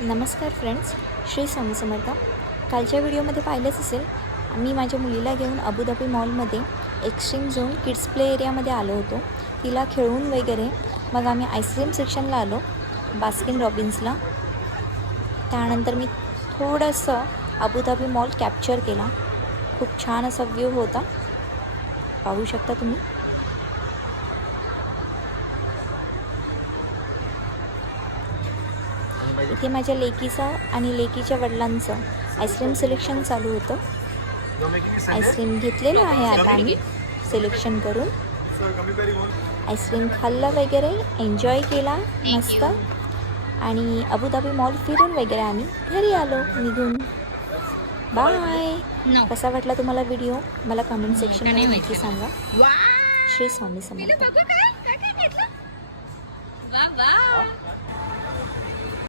नमस्कार फ्रेंड्स, श्री स्वामी समर्थ. कालच्या व्हिडिओमध्ये पाहिलंच असेल, आम्ही माझ्या मुलीला घेऊन अबुधाबी मॉलमध्ये एक्स्ट्रीम झोन किड्स प्ले एरियामध्ये आलो होतो. तिला खेळवून वगैरे मग आम्ही आईस्क्रीम सेक्शनला आलो, बास्किन रॉबिन्सला. त्यानंतर मी थोडंसं अबुधाबी मॉल कॅप्चर केला. खूप छान असा व्ह्यू होता, पाहू शकता तुम्ही. इथे माझ्या लेकीचं आणि लेकीच्या वडिलांचं आईस्क्रीम सिलेक्शन चालू होतं. आईस्क्रीम घेतलेलं आहे आता आम्ही सिलेक्शन करून. आईस्क्रीम खाल्लं वगैरे, एन्जॉय केला मस्त. आणि अबुधाबी मॉल फिरून वगैरे आम्ही घरी आलो निघून. बाय. कसा वाटला तुम्हाला व्हिडिओ मला कमेंट सेक्शनमध्ये नक्की सांगा. श्री स्वामी समर्थ.